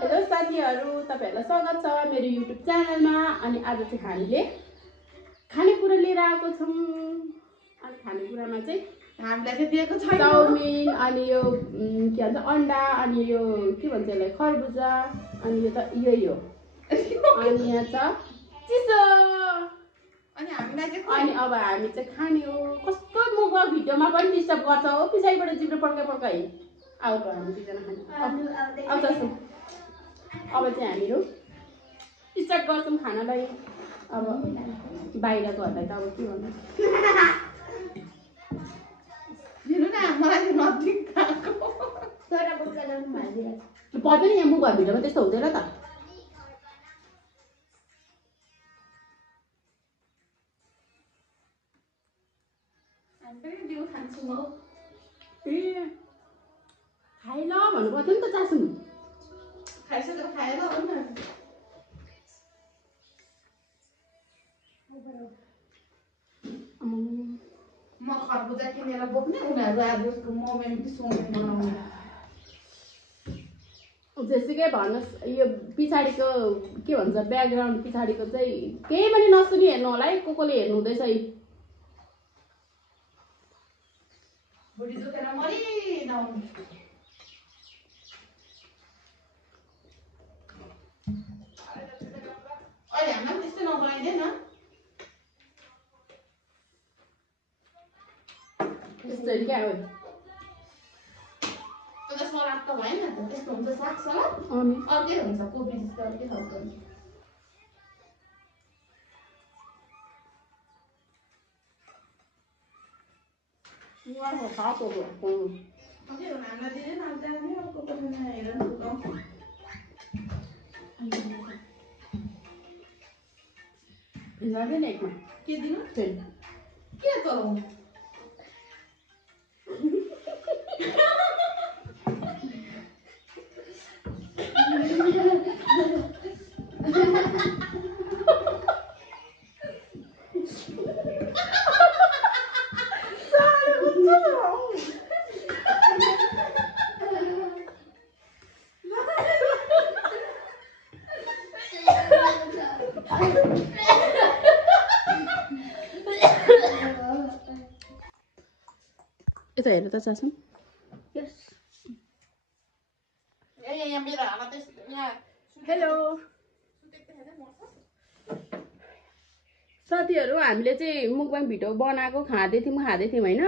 Hello साथीहरु, तपाईहरुलाई स्वागत छ मेरो युट्युब च्यानलमा। अनि आज चाहिँ हामीले खानेकुरा लिएर आएको छौं। अनि खानेकुरामा चाहिँ हामीलाई चाहिँ दिएको छैन चाउमिन, अनि यो के भन्छ अन्डा, अनि यो के भन्छ यसलाई खरबुजा, अनि यो त यही हो। अनि यहाँ छ चिसो। अनि हामीलाई चाहिँ अनि अब हामी चाहिँ खाने हो। कस्तो मुखमा भिडियोमा पनि डिस्टर्ब गर्छ हो, पछाडिबाट जिब्रो पड्काइ आउ त हामी दुईजना खाने। अब चाहिँ हामीहरू स्टार्ट गर्छौँ खानालाई। अब बाहिरकोहरूलाई त अब के भन्नु, पर्दैन यहाँ मुखमा भिडियोमा त्यस्तो हुँदैन त। ए खाइ ल भन्नुपर्छ नि त चासो। खाइसकेर खाएर हो न। म खरबुजा किनेर बोक्ने, उनीहरू आज उसको मोमेन्ट सोमेन्ट बनाउने। जेसुकै भन्नुहोस्, यो पछाडिको के भन्छ ब्याकग्राउन्ड पछाडिको चाहिँ केही पनि नसुनी हेर्नु होला है, कोले हेर्नु हुँदैछ है। बुढी दुखेर मरिनआउनु। अहिले हामीलाई त्यस्तो नबनाइदेन। त्यस्तोहरू क्या हो। त्यो सलाद त भएन त, त्यस्तो हुन्छ साग सलाद अर्कै हुन्छ, कोपी जस्तो अर्कै खालको हुन्छ। हामीलाई दिँदैन अब जाने अर्को पठाउन हेर न लाग्दैन एकमा के दिनु फेरि के चलाउनु। यता हेर त चासो। हेलो साथीहरू, हामीले चाहिँ मुकबाङ भिडियो बनाएको खाँदै थियौँ होइन।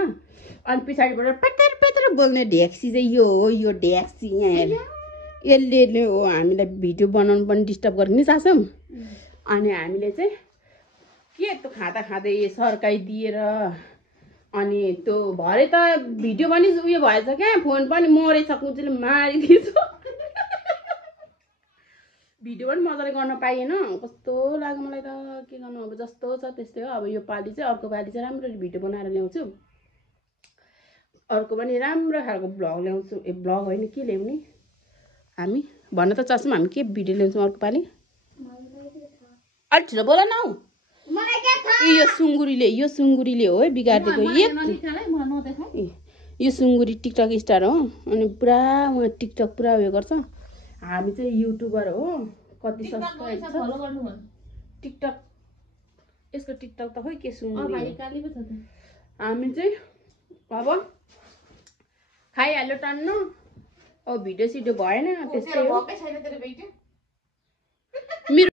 अनि पछाडिबाट पेटर पेटर बोल्ने ढ्याक्सी चाहिँ यो हो, यो ढ्याक्सी यहाँ हेर। यसले हो हामीलाई भिडियो बनाउनु पनि डिस्टर्ब गर्ने नि चासो। अनि हामीले चाहिँ के त्यो खाँदै सर्काइदिएर अनि त्यो भरे त भिडियो पनि उयो भएछ क्या, फोन पनि मरेछ, कुचले मारिदिएछ। भिडियो पनि मजाले गर्न पाइएन, कस्तो लाग्यो मलाई त। के गर्नु, अब जस्तो छ त्यस्तै हो। अब यो पालि चाहिँ अर्को पालि चाहिँ राम्ररी भिडियो बनाएर ल्याउँछु, अर्को पनि राम्रो खालको भ्लग ल्याउँछु। ए भ्लग होइन, के ल्याउने हामी भन्न त चासौँ, हामी के भिडियो ल्याउँछौँ अर्को पालि। अलिक छिटो बोल न हौ। यो सुँगुरीले हो है बिगारिदिएको। यो सुँगुरी टिकटक स्टार हो, अनि पुरा उहाँ टिकटक पुरा उयो गर्छ। हामी चाहिँ युट्युबर हो, कति सब्सक्राइब छ टिकटक। यसको टिकटक त खोइ के सुँगुरी। हामी चाहिँ अब खाइहाल्यो टन्न। अब भिडियो सिडियो भएन त्यस्तै हो।